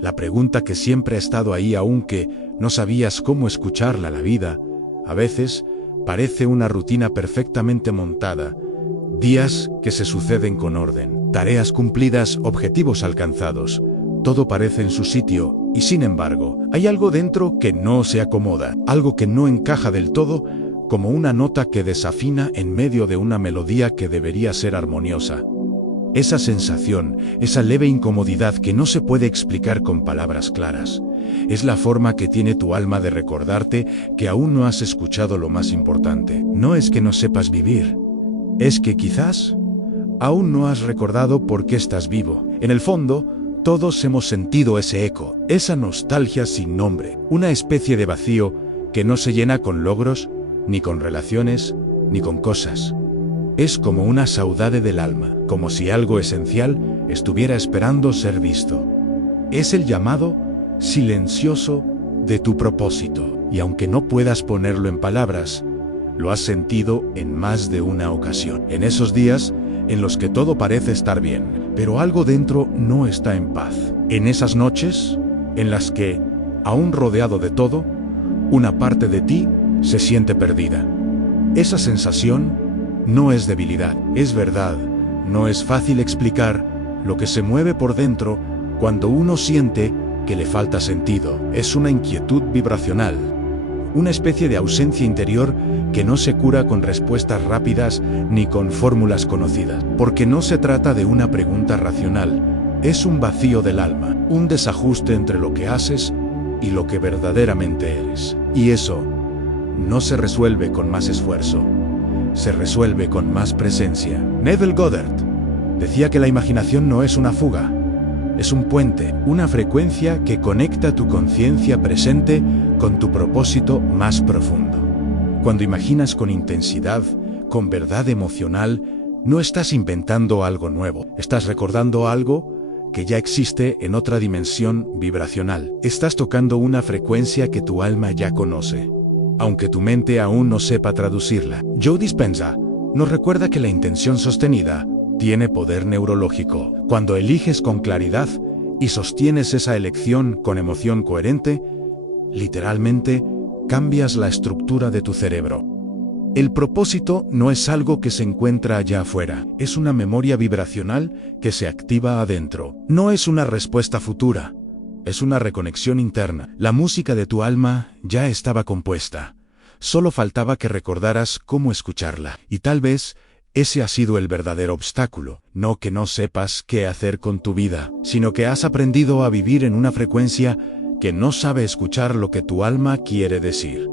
La pregunta que siempre ha estado ahí aunque no sabías cómo escucharla. La vida, a veces, parece una rutina perfectamente montada. Días que se suceden con orden, tareas cumplidas, objetivos alcanzados. Todo parece en su sitio y sin embargo, hay algo dentro que no se acomoda, algo que no encaja del todo, como una nota que desafina en medio de una melodía que debería ser armoniosa. Esa sensación, esa leve incomodidad que no se puede explicar con palabras claras, es la forma que tiene tu alma de recordarte que aún no has escuchado lo más importante. No es que no sepas vivir, es que quizás aún no has recordado por qué estás vivo. En el fondo, todos hemos sentido ese eco, esa nostalgia sin nombre, una especie de vacío que no se llena con logros, ni con relaciones, ni con cosas. Es como una saudade del alma, como si algo esencial estuviera esperando ser visto. Es el llamado silencioso de tu propósito, y aunque no puedas ponerlo en palabras, lo has sentido en más de una ocasión. En esos días en los que todo parece estar bien, pero algo dentro no está en paz. En esas noches en las que, aún rodeado de todo, una parte de ti se siente perdida. Esa sensación no es debilidad, es verdad. No es fácil explicar lo que se mueve por dentro cuando uno siente que le falta sentido. Es una inquietud vibracional, una especie de ausencia interior que no se cura con respuestas rápidas ni con fórmulas conocidas. Porque no se trata de una pregunta racional, es un vacío del alma, un desajuste entre lo que haces y lo que verdaderamente eres. Y eso no se resuelve con más esfuerzo, se resuelve con más presencia. Neville Goddard decía que la imaginación no es una fuga, es un puente, una frecuencia que conecta tu conciencia presente con tu propósito más profundo. Cuando imaginas con intensidad, con verdad emocional, no estás inventando algo nuevo, estás recordando algo que ya existe en otra dimensión vibracional. Estás tocando una frecuencia que tu alma ya conoce, aunque tu mente aún no sepa traducirla. Joe Dispenza nos recuerda que la intención sostenida tiene poder neurológico. Cuando eliges con claridad y sostienes esa elección con emoción coherente, literalmente cambias la estructura de tu cerebro. El propósito no es algo que se encuentra allá afuera, es una memoria vibracional que se activa adentro. No es una respuesta futura, es una reconexión interna. La música de tu alma ya estaba compuesta, solo faltaba que recordaras cómo escucharla. Y tal vez ese ha sido el verdadero obstáculo, no que no sepas qué hacer con tu vida, sino que has aprendido a vivir en una frecuencia que no sabe escuchar lo que tu alma quiere decir.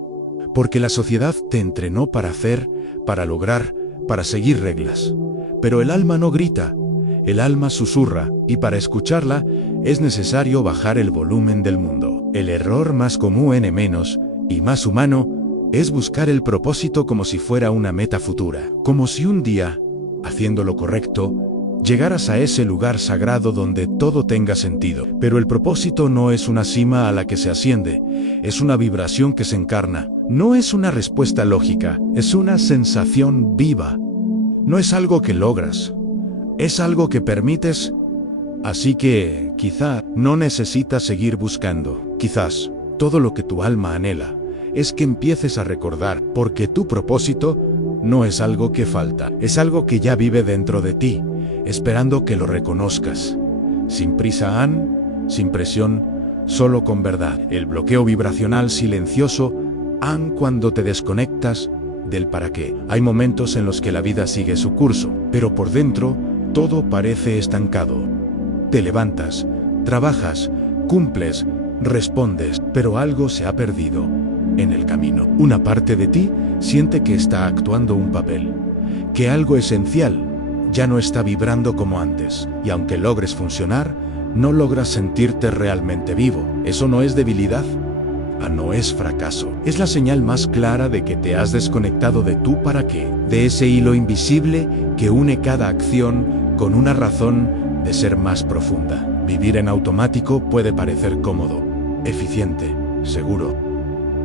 Porque la sociedad te entrenó para hacer, para lograr, para seguir reglas. Pero el alma no grita, el alma susurra, y para escucharla es necesario bajar el volumen del mundo. El error más común y más humano es buscar el propósito como si fuera una meta futura, como si un día, haciendo lo correcto, llegaras a ese lugar sagrado donde todo tenga sentido. Pero el propósito no es una cima a la que se asciende, es una vibración que se encarna. No es una respuesta lógica, es una sensación viva. No es algo que logras, es algo que permites. Así que, quizá, no necesitas seguir buscando. Quizás, todo lo que tu alma anhela es que empieces a recordar, porque tu propósito no es algo que falta, es algo que ya vive dentro de ti, esperando que lo reconozcas. Sin prisa, sin presión, solo con verdad. El bloqueo vibracional silencioso, cuando te desconectas del para qué. Hay momentos en los que la vida sigue su curso, pero por dentro todo parece estancado. Te levantas, trabajas, cumples, respondes, pero algo se ha perdido en el camino. Una parte de ti siente que está actuando un papel, que algo esencial ya no está vibrando como antes, y aunque logres funcionar, no logras sentirte realmente vivo. ¿Eso no es debilidad? No es fracaso. Es la señal más clara de que te has desconectado de tu para qué, de ese hilo invisible que une cada acción con una razón de ser más profunda. Vivir en automático puede parecer cómodo, eficiente, seguro,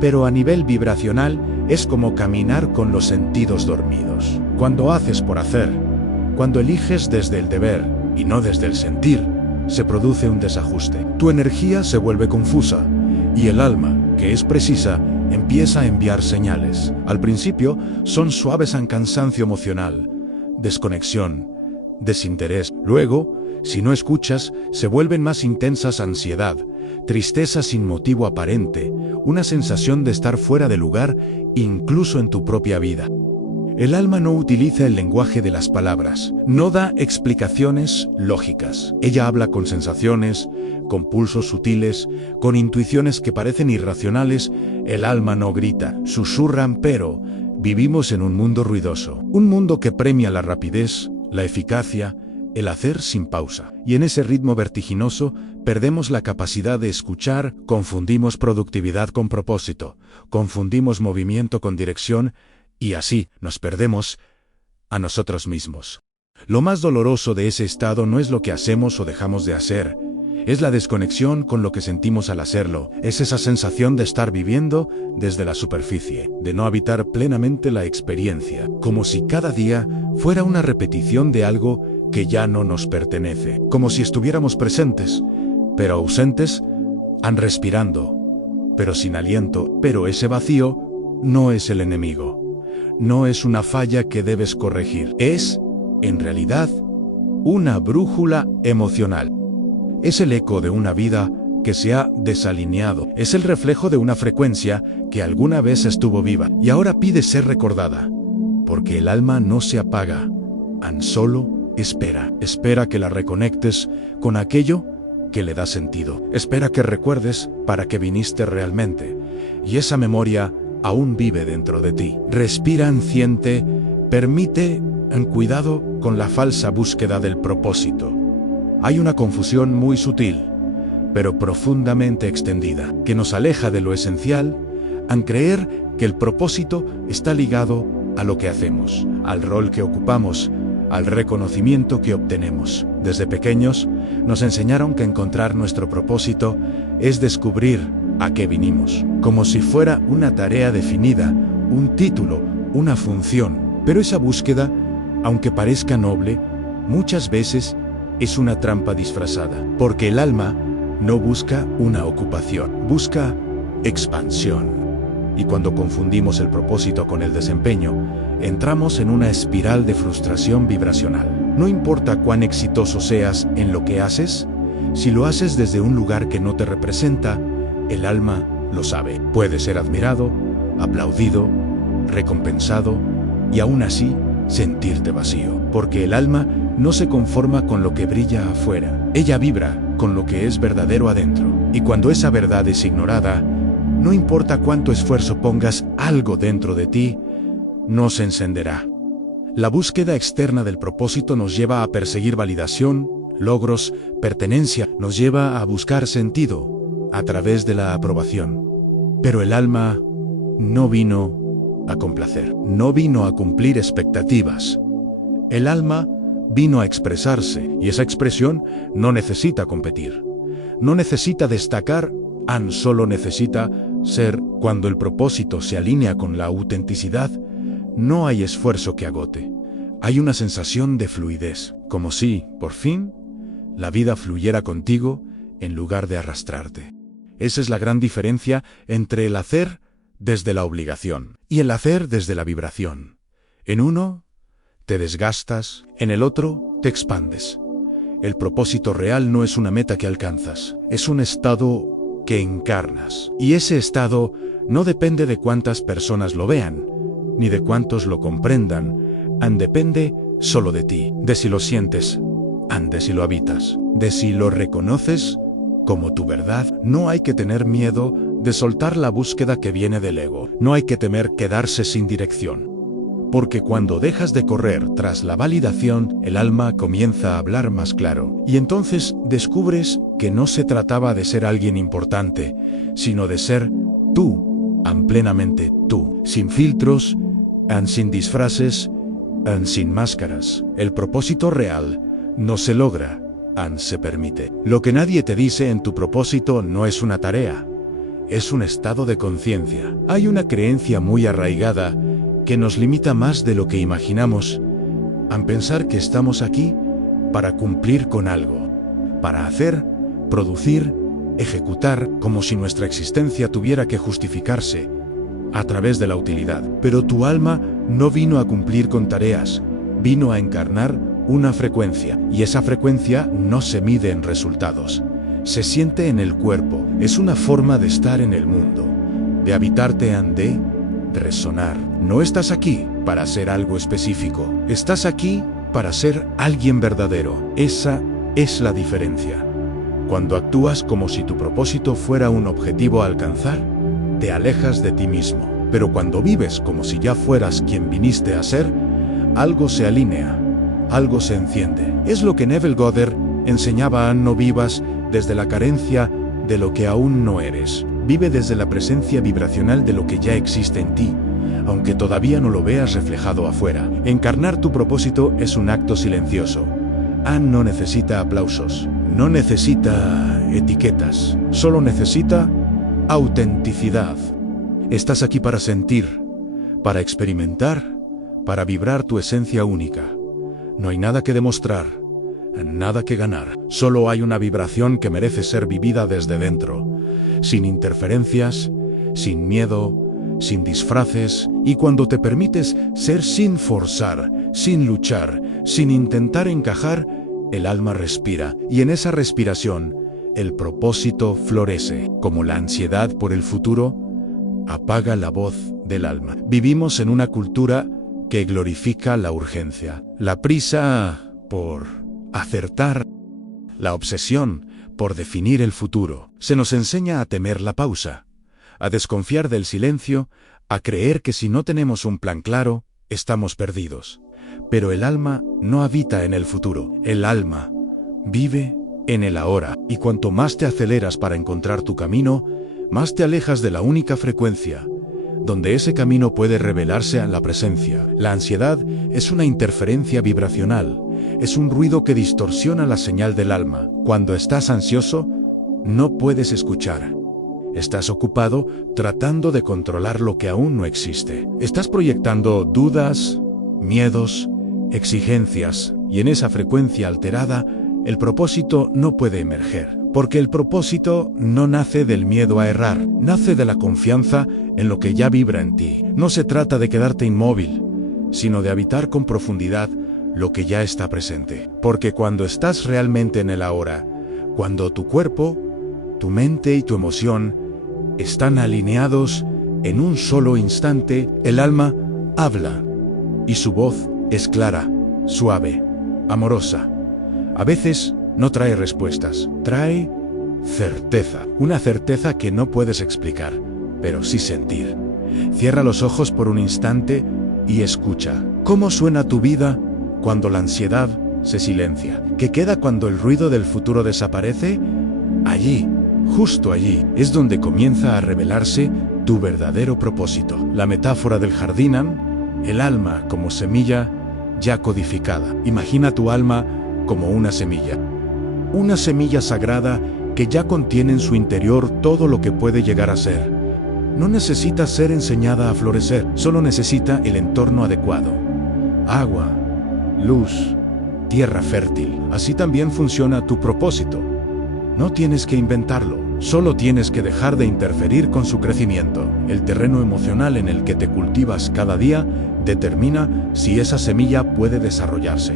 pero a nivel vibracional es como caminar con los sentidos dormidos. Cuando haces por hacer, cuando eliges desde el deber y no desde el sentir, se produce un desajuste. Tu energía se vuelve confusa y el alma, que es precisa, empieza a enviar señales. Al principio son suaves en cansancio emocional, desconexión, desinterés. Luego, si no escuchas, se vuelven más intensas ansiedad, tristeza sin motivo aparente, una sensación de estar fuera de lugar incluso en tu propia vida. El alma no utiliza el lenguaje de las palabras, no da explicaciones lógicas. Ella habla con sensaciones, con pulsos sutiles, con intuiciones que parecen irracionales. El alma no grita, susurran, pero vivimos en un mundo ruidoso, un mundo que premia la rapidez, la eficacia, el hacer sin pausa. Y en ese ritmo vertiginoso perdemos la capacidad de escuchar, confundimos productividad con propósito, confundimos movimiento con dirección, y así nos perdemos a nosotros mismos. Lo más doloroso de ese estado no es lo que hacemos o dejamos de hacer, es la desconexión con lo que sentimos al hacerlo. Es esa sensación de estar viviendo desde la superficie, de no habitar plenamente la experiencia, como si cada día fuera una repetición de algo que ya no nos pertenece, como si estuviéramos presentes, pero ausentes, respirando, pero sin aliento. Pero ese vacío no es el enemigo. No es una falla que debes corregir. Es, en realidad, una brújula emocional. Es el eco de una vida que se ha desalineado. Es el reflejo de una frecuencia que alguna vez estuvo viva y ahora pide ser recordada. Porque el alma no se apaga, solo espera. Espera que la reconectes con aquello que le da sentido. Espera que recuerdes para qué viniste realmente. Y esa memoria aún vive dentro de ti. Respira, siente, permite, cuidado con la falsa búsqueda del propósito. Hay una confusión muy sutil, pero profundamente extendida, que nos aleja de lo esencial, al creer que el propósito está ligado a lo que hacemos, al rol que ocupamos, al reconocimiento que obtenemos. Desde pequeños nos enseñaron que encontrar nuestro propósito es descubrir a qué vinimos, como si fuera una tarea definida, un título, una función. Pero esa búsqueda, aunque parezca noble, muchas veces es una trampa disfrazada, porque el alma no busca una ocupación, busca expansión. Y cuando confundimos el propósito con el desempeño, entramos en una espiral de frustración vibracional. No importa cuán exitoso seas en lo que haces, si lo haces desde un lugar que no te representa, el alma lo sabe. Puede ser admirado, aplaudido, recompensado, y aún así sentirte vacío, porque el alma no se conforma con lo que brilla afuera. Ella vibra con lo que es verdadero adentro. Y cuando esa verdad es ignorada, no importa cuánto esfuerzo pongas, algo dentro de ti no se encenderá. La búsqueda externa del propósito nos lleva a perseguir validación, logros, pertenencia, nos lleva a buscar sentido a través de la aprobación. Pero el alma no vino a complacer, no vino a cumplir expectativas. El alma vino a expresarse, y esa expresión no necesita competir, no necesita destacar, solo necesita ser. Cuando el propósito se alinea con la autenticidad, no hay esfuerzo que agote. Hay una sensación de fluidez, como si, por fin, la vida fluyera contigo en lugar de arrastrarte. Esa es la gran diferencia entre el hacer desde la obligación y el hacer desde la vibración. En uno, te desgastas, en el otro, te expandes. El propósito real no es una meta que alcanzas, es un estado que encarnas. Y ese estado no depende de cuántas personas lo vean, ni de cuántos lo comprendan, depende solo de ti, de si lo sientes, de si lo habitas, de si lo reconoces como tu verdad. No hay que tener miedo de soltar la búsqueda que viene del ego, no hay que temer quedarse sin dirección. Porque cuando dejas de correr tras la validación, el alma comienza a hablar más claro. Y entonces descubres que no se trataba de ser alguien importante, sino de ser tú, plenamente tú, sin filtros, sin disfraces, sin máscaras. El propósito real no se logra, se permite. Lo que nadie te dice en tu propósito no es una tarea, es un estado de conciencia. Hay una creencia muy arraigada que nos limita más de lo que imaginamos, pensar que estamos aquí para cumplir con algo, para hacer, producir, ejecutar, como si nuestra existencia tuviera que justificarse a través de la utilidad. Pero tu alma no vino a cumplir con tareas, vino a encarnar una frecuencia, y esa frecuencia no se mide en resultados. Se siente en el cuerpo, es una forma de estar en el mundo, de habitarte and de resonar. No estás aquí para ser algo específico, estás aquí para ser alguien verdadero. Esa es la diferencia. Cuando actúas como si tu propósito fuera un objetivo a alcanzar, te alejas de ti mismo. Pero cuando vives como si ya fueras quien viniste a ser, algo se alinea, algo se enciende. Es lo que Neville Goddard enseñaba a no vivas desde la carencia de lo que aún no eres. Vive desde la presencia vibracional de lo que ya existe en ti, aunque todavía no lo veas reflejado afuera. Encarnar tu propósito es un acto silencioso. Anne no necesita aplausos, no necesita etiquetas, solo necesita autenticidad. Estás aquí para sentir, para experimentar, para vibrar tu esencia única. No hay nada que demostrar, nada que ganar. Solo hay una vibración que merece ser vivida desde dentro, sin interferencias, sin miedo, sin disfraces, y cuando te permites ser sin forzar, sin luchar, sin intentar encajar, el alma respira, y en esa respiración, el propósito florece. Como la ansiedad por el futuro apaga la voz del alma. Vivimos en una cultura que glorifica la urgencia, la prisa por acertar, la obsesión por definir el futuro. Se nos enseña a temer la pausa, a desconfiar del silencio, a creer que si no tenemos un plan claro, estamos perdidos. Pero el alma no habita en el futuro, el alma vive en el ahora, y cuanto más te aceleras para encontrar tu camino, más te alejas de la única frecuencia, donde ese camino puede revelarse a la presencia. La ansiedad es una interferencia vibracional, es un ruido que distorsiona la señal del alma. Cuando estás ansioso, no puedes escuchar. Estás ocupado tratando de controlar lo que aún no existe. Estás proyectando dudas, miedos, exigencias, y en esa frecuencia alterada, el propósito no puede emerger. Porque el propósito no nace del miedo a errar, nace de la confianza en lo que ya vibra en ti. No se trata de quedarte inmóvil, sino de habitar con profundidad lo que ya está presente. Porque cuando estás realmente en el ahora, cuando tu cuerpo, tu mente y tu emoción están alineados en un solo instante, el alma habla, y su voz es clara, suave, amorosa. A veces no trae respuestas, trae certeza. Una certeza que no puedes explicar, pero sí sentir. Cierra los ojos por un instante y escucha. ¿Cómo suena tu vida cuando la ansiedad se silencia? ¿Qué queda cuando el ruido del futuro desaparece? Allí, justo allí, es donde comienza a revelarse tu verdadero propósito. La metáfora del jardín, el alma como semilla ya codificada. Imagina tu alma como una semilla sagrada que ya contiene en su interior todo lo que puede llegar a ser. No necesita ser enseñada a florecer, solo necesita el entorno adecuado. Agua, luz, tierra fértil. Así también funciona tu propósito. No tienes que inventarlo, solo tienes que dejar de interferir con su crecimiento. El terreno emocional en el que te cultivas cada día determina si esa semilla puede desarrollarse.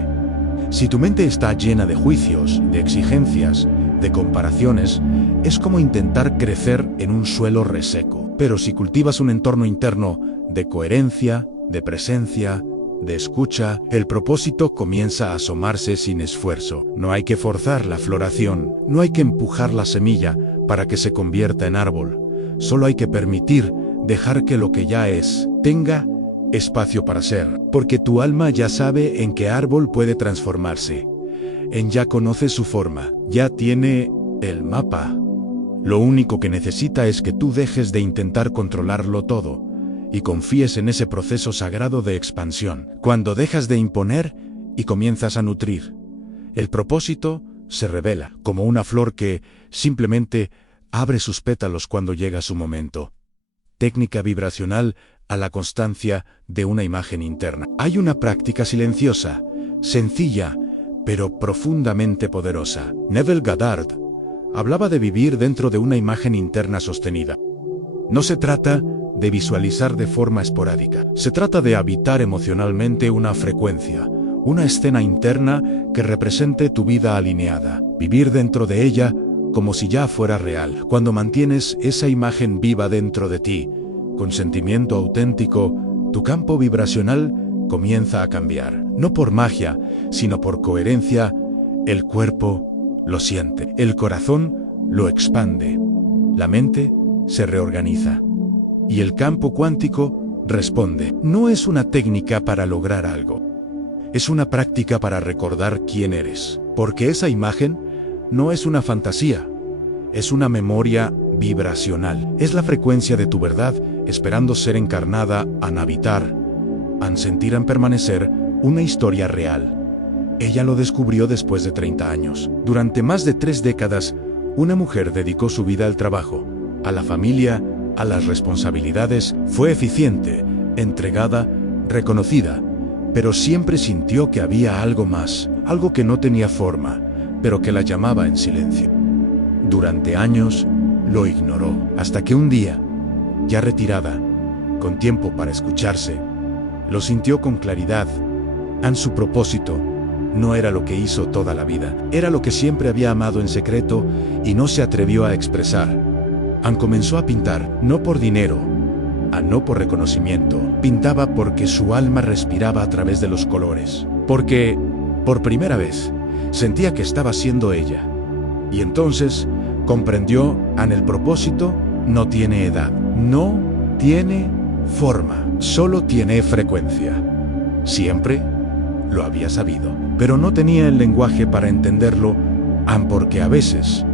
Si tu mente está llena de juicios, de exigencias, de comparaciones, es como intentar crecer en un suelo reseco. Pero si cultivas un entorno interno de coherencia, de presencia, de escucha, el propósito comienza a asomarse sin esfuerzo. No hay que forzar la floración, no hay que empujar la semilla para que se convierta en árbol. Solo hay que permitir, dejar que lo que ya es, tenga espacio para ser, porque tu alma ya sabe en qué árbol puede transformarse. Ya conoce su forma, ya tiene el mapa. Lo único que necesita es que tú dejes de intentar controlarlo todo y confíes en ese proceso sagrado de expansión. Cuando dejas de imponer y comienzas a nutrir, el propósito se revela como una flor que simplemente abre sus pétalos cuando llega su momento. Técnica vibracional a la constancia de una imagen interna. Hay una práctica silenciosa, sencilla, pero profundamente poderosa. Neville Goddard hablaba de vivir dentro de una imagen interna sostenida. No se trata de visualizar de forma esporádica. Se trata de habitar emocionalmente una frecuencia, una escena interna que represente tu vida alineada. Vivir dentro de ella como si ya fuera real. Cuando mantienes esa imagen viva dentro de ti, con sentimiento auténtico, tu campo vibracional comienza a cambiar. No por magia, sino por coherencia. El cuerpo lo siente. El corazón lo expande. La mente se reorganiza. Y el campo cuántico responde. No es una técnica para lograr algo. Es una práctica para recordar quién eres. Porque esa imagen no es una fantasía. Es una memoria vibracional. Es la frecuencia de tu verdad esperando ser encarnada, en habitar, en sentir, en permanecer una historia real. Ella lo descubrió después de 30 años. Durante más de 3 décadas, una mujer dedicó su vida al trabajo, a la familia, a las responsabilidades. Fue eficiente, entregada, reconocida, pero siempre sintió que había algo más, algo que no tenía forma, pero que la llamaba en silencio. Durante años lo ignoró, hasta que un día, ya retirada, con tiempo para escucharse, lo sintió con claridad. Su propósito no era lo que hizo toda la vida, era lo que siempre había amado en secreto y no se atrevió a expresar. Comenzó a pintar, no por dinero, no por reconocimiento. Pintaba porque su alma respiraba a través de los colores, porque, por primera vez, sentía que estaba siendo ella. Y entonces comprendió, el propósito no tiene edad, no tiene forma, solo tiene frecuencia. Siempre lo había sabido, pero no tenía el lenguaje para entenderlo, porque a veces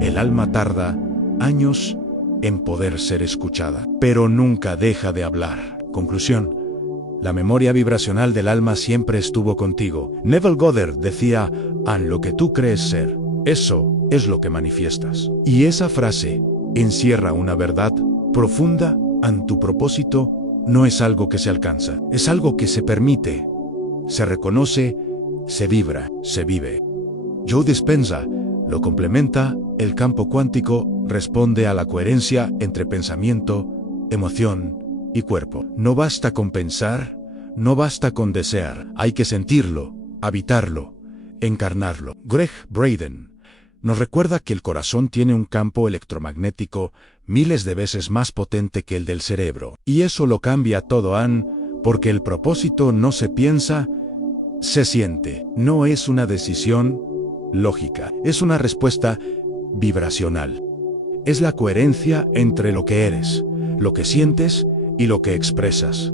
el alma tarda años en poder ser escuchada, pero nunca deja de hablar. Conclusión: la memoria vibracional del alma siempre estuvo contigo. Neville Goddard decía, lo que tú crees ser, eso es lo que manifiestas. Y esa frase encierra una verdad profunda. Tu propósito no es algo que se alcanza, es algo que se permite, se reconoce, se vibra, se vive. Joe Dispenza lo complementa: el campo cuántico responde a la coherencia entre pensamiento, emoción y cuerpo. No basta con pensar, no basta con desear, hay que sentirlo, habitarlo, encarnarlo. Greg Braden nos recuerda que el corazón tiene un campo electromagnético miles de veces más potente que el del cerebro. Y eso lo cambia todo, porque el propósito no se piensa, se siente. No es una decisión lógica, es una respuesta vibracional. Es la coherencia entre lo que eres, lo que sientes y lo que expresas.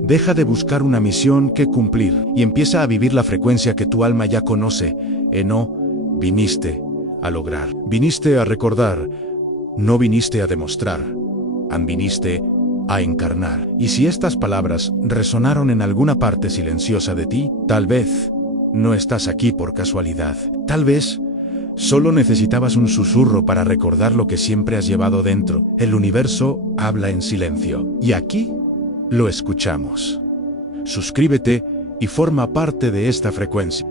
Deja de buscar una misión que cumplir y empieza a vivir la frecuencia que tu alma ya conoce. No viniste a lograr, viniste a recordar, no viniste a demostrar, viniste a encarnar. Y si estas palabras resonaron en alguna parte silenciosa de ti, tal vez no estás aquí por casualidad. Tal vez solo necesitabas un susurro para recordar lo que siempre has llevado dentro. El universo habla en silencio, y aquí lo escuchamos. Suscríbete y forma parte de esta frecuencia.